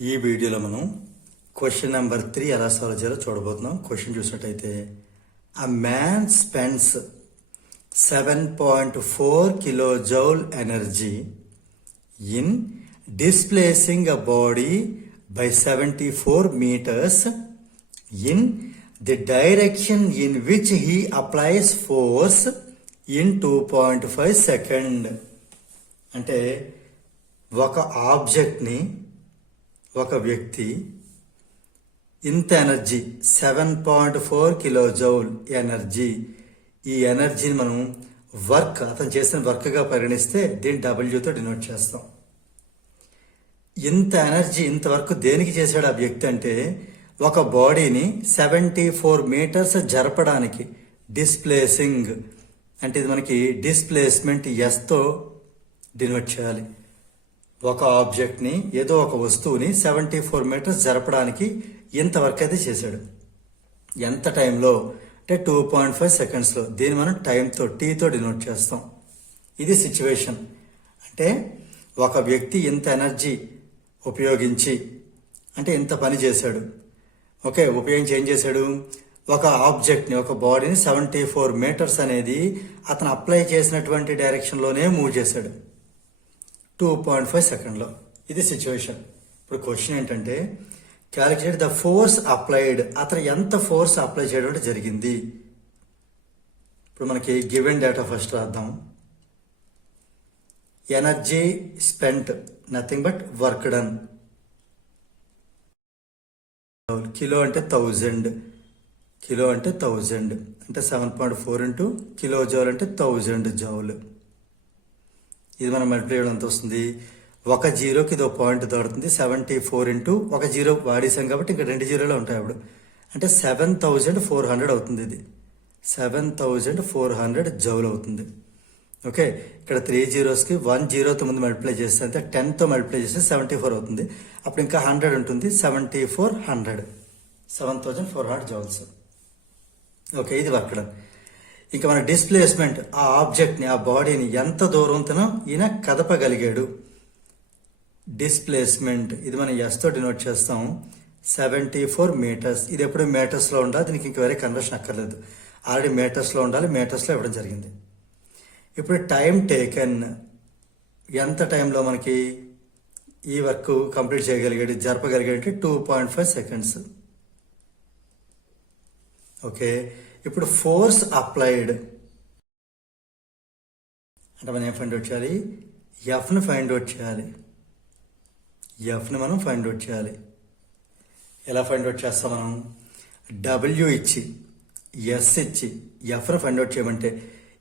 ఈ వీడియోలో మనం క్వశ్చన్ నెంబర్ 3 ఎలా సాల్వ్ చేయాలో చూడబోతున్నాం. క్వశ్చన్ చూసినట్టయితే a man spends 7.4 kilojoule energy in displacing a body by 74 meters in the direction in which he applies force in 2.5 second. అంటే ఒక ఆబ్జెక్ట్ని ఒక వ్యక్తి ఇంత ఎనర్జీ 7.4 కిలోజౌల్ ఎనర్జీ, ఈ ఎనర్జీని మనం వర్క్, అతను చేసిన వర్క్గా పరిగణిస్తే దీన్ని డబ్ల్యూతో డినోట్ చేస్తాం. ఇంత ఎనర్జీ, ఇంత వర్క్ దేనికి చేశాడు ఆ వ్యక్తి అంటే ఒక బాడీని 74 మీటర్స్ జరపడానికి. డిస్ప్లేసింగ్ అంటే ఇది మనకి డిస్ప్లేస్మెంట్ ఎస్తో డినోట్ చేయాలి. ఒక ఆబ్జెక్ట్ని, ఏదో ఒక వస్తువుని 74 మీటర్స్ జరపడానికి ఎంత వర్క్ అయితే చేశాడు. ఎంత టైంలో అంటే 2.5 సెకండ్స్లో. దీన్ని మనం టైంతో, టీతో డినోట్ చేస్తాం. ఇది సిచ్యువేషన్. అంటే ఒక వ్యక్తి ఇంత ఎనర్జీ ఉపయోగించి, అంటే ఇంత పని చేశాడు. ఓకే, ఉపయోగించి ఏం చేశాడు? ఒక ఆబ్జెక్ట్ని, ఒక బాడీని 74 మీటర్స్ అనేది అతను అప్లై చేసినటువంటి డైరెక్షన్లోనే మూవ్ చేశాడు 2.5 సెకండ్లో. ఇది సిచ్యువేషన్. ఇప్పుడు క్వశ్చన్ ఏంటంటే క్యాలిక్యులేట్ ద ఫోర్స్ అప్లైడ్. అతను ఎంత ఫోర్స్ అప్లై చేయడం జరిగింది. ఇప్పుడు మనకి గివెన్ డేటా ఫస్ట్ రాద్దాం. Energy spent nothing but work done. Kilo అంటే 1000, కిలో అంటే 1000 అంటే 7.4 ఇంటూ కిలో జౌల్ అంటే 1000 జౌల్. ఇది మనం మల్టిప్లై చేయడం ఎంత వస్తుంది? ఒక జీరోకి ఇది ఒక పాయింట్ దాడుతుంది. 74 ఇంటూ ఒక జీరో వాడేసాం కాబట్టి ఇంకా 2 జీరోలు ఉంటాయి అప్పుడు. అంటే 7400 అవుతుంది. ఇది 7400 జౌల్ అవుతుంది. ఓకే, ఇక్కడ 3 జీరోస్కి 1 జీరోతో ముందు మల్టిప్లై చేస్తే అంటే 10తో మల్టిప్లై చేస్తే 74 అవుతుంది. అప్పుడు ఇంకా 100 ఉంటుంది. 7400 జౌల్స్. ఓకే, ఇది వర్క్ డన్. ఇంకా మన డిస్ప్లేస్మెంట్, ఆ ఆబ్జెక్ట్ని, ఆ బాడీని ఎంత దూరంతో ఈయన కదపగలిగాడు. డిస్ప్లేస్మెంట్ ఇది మనం ఎస్తో డినోట్ చేస్తాం. 74 మీటర్స్. ఇది ఎప్పుడు మీటర్స్లో ఉండాలి, దీనికి ఇంక వేరే కన్వర్షన్ అక్కర్లేదు. ఆల్రెడీ మీటర్స్లో ఉండాలి, మీటర్స్లో ఇవ్వడం జరిగింది. ఇప్పుడు టైం టేకెన్, ఎంత టైంలో మనకి ఈ వర్క్ కంప్లీట్ చేయగలిగాడు, జరపగలిగాడు? 2.5 సెకండ్స్. ఓకే, ఇప్పుడు ఫోర్స్ అప్లైడ్ అంటే మనం ఏం ఫైండ్ అవుట్ చేయాలి? ఎఫ్ని ఫైండ్ అవుట్ చేయాలి. ఎఫ్ని మనం ఫైండ్ అవుట్ చేయాలి. ఎలా ఫైండ్ అవుట్ చేస్తాం? మనం డబ్ల్యూ ఇచ్చి, ఎస్ ఇచ్చి ఎఫ్ని ఫైండ్ అవుట్ చేయమంటే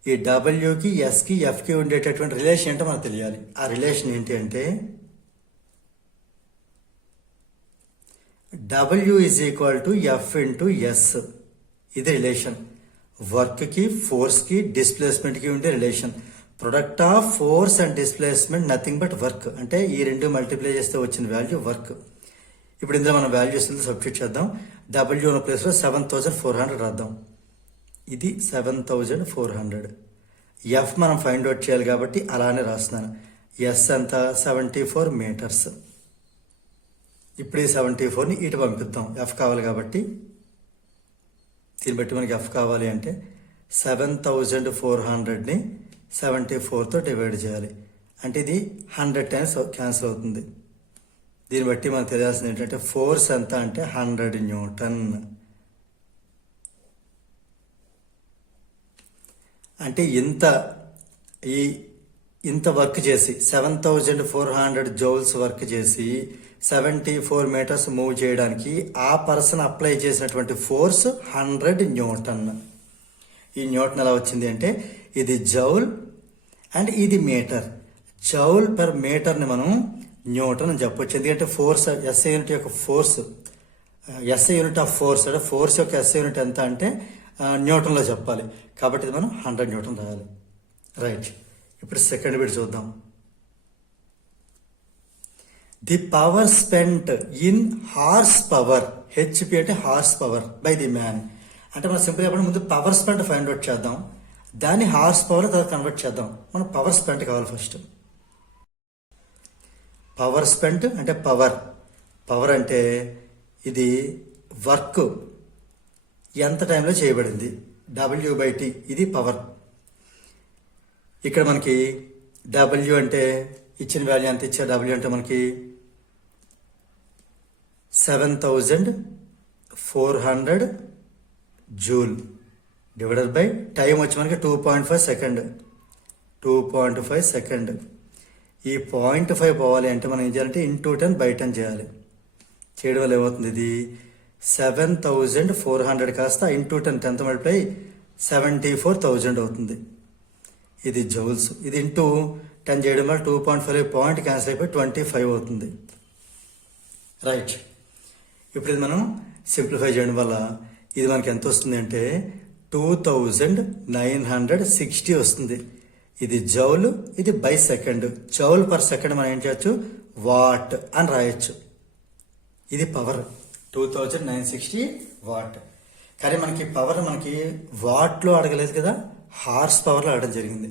ఈ డబ్ల్యూకి, ఎస్కి, ఎఫ్కి ఉండేటటువంటి రిలేషన్ ఏంటో మనకు తెలియాలి. ఆ రిలేషన్ ఏంటి అంటే W is equal to F into S. ఇది రిలేషన్. వర్క్కి, ఫోర్స్కి, డిస్ప్లేస్మెంట్కి ఉండే రిలేషన్. Product of force and displacement nothing but work. అంటే ఈ రెండు మల్టిప్లై చేస్తే వచ్చిన వాల్యూ వర్క్. ఇప్పుడు ఇందులో మనం వాల్యూస్ సబ్స్టిట్యూట్ చేద్దాం. డబ్ల్యూ ఉన్న ప్లేస్లో 7400 రాద్దాం. ఇది 7400. ఎఫ్ మనం ఫైండ్ అవుట్ చేయాలి కాబట్టి అలానే రాస్తున్నాను. ఎస్ అంతా 74 మీటర్స్. ఇప్పుడు ఈ 74ని ఇటు పంపిద్దాం. ఎఫ్ కావాలి కాబట్టి దీన్ని బట్టి మనకి ఎఫ్ కావాలి అంటే 7400ని 74తో డివైడ్ చేయాలి. అంటే ఇది 100 టైమ్స్ క్యాన్సిల్ అవుతుంది. దీన్ని బట్టి మనకు తెలియాల్సింది ఏంటంటే ఫోర్స్ ఎంత అంటే 100 న్యూటన్. అంటే ఇంత వర్క్ చేసి 7400 జౌల్స్ వర్క్ చేసి 74 మీటర్స్ మూవ్ చేయడానికి ఆ పర్సన్ అప్లై చేసినటువంటి ఫోర్స్ 100 న్యూటన్. ఈ న్యూటన్ ఎలా వచ్చింది అంటే ఇది జౌల్ అండ్ ఇది మీటర్. జౌల్ పర్ మీటర్ని మనం న్యూటన్ అని చెప్పొచ్చు. ఎందుకంటే ఫోర్స్ ఎస్ఐ యూనిట్ యొక్క force, SI unit of force అంటే ఫోర్స్ యొక్క ఎస్ఐ యూనిట్ ఎంత అంటే న్యూటన్లో చెప్పాలి. కాబట్టి ఇది మనం 100 న్యూటన్ రాయాలి. రైట్, ఇప్పుడు సెకండ్ బిట్ చూద్దాం. The power spent in horse power, HP అంటే horse power, by the man. అంటే మనం సింపుల్ చెప్పండి, ముందు పవర్ స్పెంట్ ఫైండ్ అవుట్ చేద్దాం, దాన్ని హార్స్ పవర్ తర్వాత కన్వర్ట్ చేద్దాం. మనం పవర్ స్పెంట్ కావాలి ఫస్ట్. పవర్ స్పెంట్ అంటే పవర్, పవర్ అంటే ఇది వర్క్ ఎంత టైంలో చేయబడింది, W/T, ఇది పవర్. ఇక్కడ మనకి W అంటే ఇచ్చిన వాల్యూ ఎంత ఇచ్చారు, W అంటే మనకి 7400 జూల్ డివైడెడ్ బై టైం వచ్చి మనకి 2.5 సెకండ్. 2.5 సెకండ్. ఈ 0.5 పోవాలి అంటే మనం ఏం చేయాలంటే ఇంటూ 10/10 చేయాలి. చేయడం వల్ల ఏమవుతుంది, ఇది 7400 కాస్త ఇంటూ 10 మల్టిప్లై 74,000 అవుతుంది. ఇది జౌల్స్. ఇది ఇంటూ 10 చేయడం వల్ల 2.5 పాయింట్ క్యాన్సిల్ అయిపోయి 25 అవుతుంది. రైట్. ఇప్పుడు ఇది మనం సింప్లిఫై చేయడం వల్ల ఇది మనకి ఎంత వస్తుంది అంటే 2960 వస్తుంది. ఇది జౌల్, ఇది by second. Joule per second మనం ఏం చేయొచ్చు, వాట్ అని రాయొచ్చు. ఇది పవర్ 2960 వాట్. కానీ మనకి పవర్ మనకి వాట్లో అడగలేదు కదా, హార్స్ పవర్లో అడగడం జరిగింది.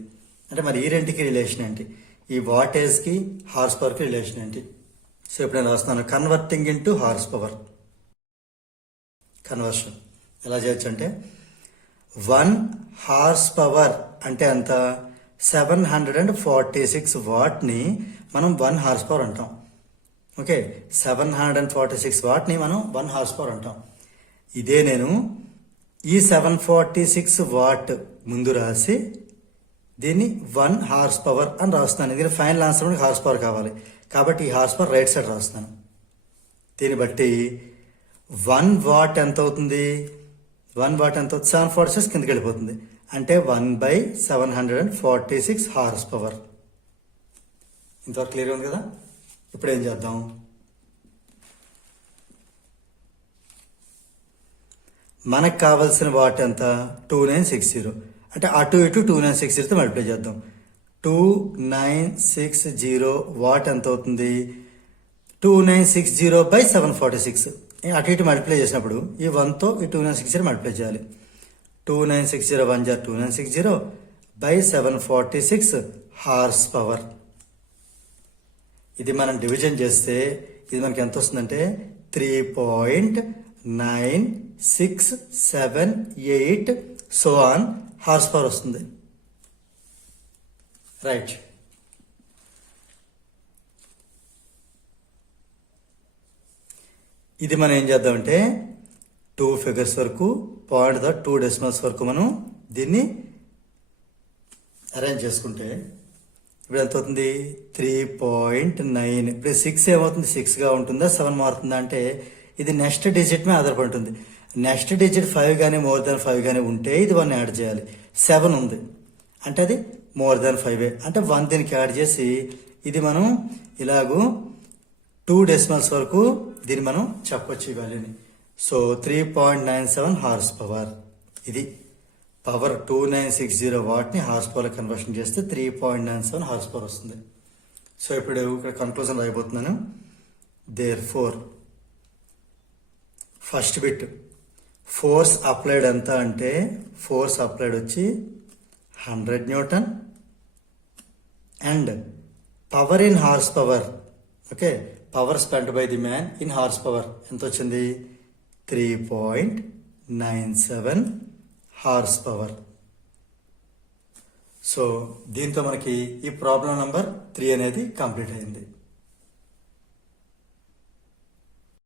అంటే మరి ఈ రెండుకి రిలేషన్ ఏంటి, ఈ వాటేజ్కి హార్స్ పవర్కి రిలేషన్ ఏంటి? సో ఇప్పుడు నేను రాస్తున్నాను converting into horse power. Conversion ఎలా చేయొచ్చు అంటే 1 హార్స్ పవర్ అంటే అంత 746 వాట్ని మనం 1 హార్స్ పవర్ అంటాం. ఓకే, 746 వాట్ని మనం 1 హార్స్ పవర్ అంటాం. ఇదే నేను ఈ 746 వాట్ ముందు రాసి దీన్ని 1 హార్స్ పవర్ అని రాస్తున్నాను. దీని ఫైనల్ ఆన్సర్ మనకి హార్స్ పవర్ కావాలి కాబట్టి ఈ హార్స్ పవర్ రైట్ సైడ్ రాస్తున్నాను. దీన్ని బట్టి 1 వాట్ ఎంత అవుతుంది, 1 వాట్ ఎంత అవుతుంది, 746 కిందకి వెళ్ళిపోతుంది. అంటే 1/746 హార్స్ పవర్. ఇంతవరకు క్లియర్ ఉంది కదా. ఇప్పుడు ఏం చేద్దాం, మనకు కావాల్సిన వాట్ ఎంత 2960. అంటే అటు ఇటు 2960తో మల్టిప్లై చేద్దాం. 2960 వాట్ ఎంత అవుతుంది, 2960/746. అటు ఇటు మల్టిప్లై చేసినప్పుడు ఈ 1తో ఈ 2960 మల్టిప్లై చేయాలి. 2960 1 = 2960/746 హార్స్ పవర్. ఇది మనం డివిజన్ చేస్తే ఇది మనకి ఎంత వస్తుందంటే 3.9678 సో ఆన్ హార్స్ పవర్ వస్తుంది. రైట్. ఇది మనం ఏం చేద్దామంటే 2 ఫిగర్స్ వరకు పాయింట్ 2 డెసిమల్స్ వరకు మనం దీన్ని అరేంజ్ చేసుకుంటే ఇప్పుడు ఎంత అవుతుంది 3.9. ఇప్పుడు 6 ఏమవుతుంది, 6గా ఉంటుందా 7 మారుతుందా అంటే ఇది నెక్స్ట్ డిజిట్ మీద ఆధారపడి ఉంటుంది. నెక్స్ట్ డిజిట్ 5 కానీ (5) కానీ ఉంటే ఇది 1 యాడ్ చేయాలి. 7 ఉంది అంటే అది (5) అంటే 1 దీనికి యాడ్ చేసి ఇది మనం ఇలాగూ 2 డెసిమల్స్ వరకు దీన్ని మనం చెప్పొచ్చు ఈ వాల్యూని. So 3.97 horse power. ఇది పవర్ 2960 వాట్ని హార్స్ పవర్ కన్వర్షన్ చేస్తే 3.97 హార్స్ పవర్ వస్తుంది. సో ఇప్పుడు ఇక్కడ కన్క్లూజన్ రాయబోతున్నాను. Therefore first bit force applied ఎంత అంటే ఫోర్స్ అప్లైడ్ వచ్చి 100 newton and power in horse power. Okay, power spent by the man in horse power ఎంత వచ్చింది 3.97 హార్స్ పవర్. సో దీంతో మనకి ఈ ప్రాబ్లం నెంబర్ 3 అనేది కంప్లీట్ అయింది.